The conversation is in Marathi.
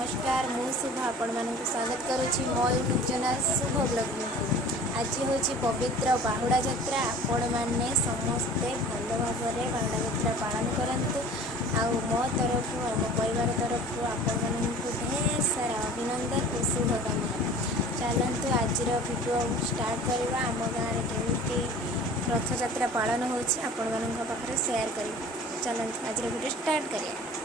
नमस्कार मु शुभ आपण मानक स्वागत करुच्ची मो यूट्यूब चैनल शुभ ब्लॉग को। आज हूँ पवित्र बाहुड़ा यात्रा। आपण मैंने समस्ते भल भाव में बाहुड़ा यात्रा पालन करूँ। आउ मो तरफ आम परिवार तरफ आपण मानक ढेर सारा अभिनंदन और शुभकामना। चलतु आज वीडियो स्टार्ट करवा। आम गाँव में केमी रथ यात्रा पालन होकर सेयार कर। चलतु आज वीडियो स्टार्ट करिए।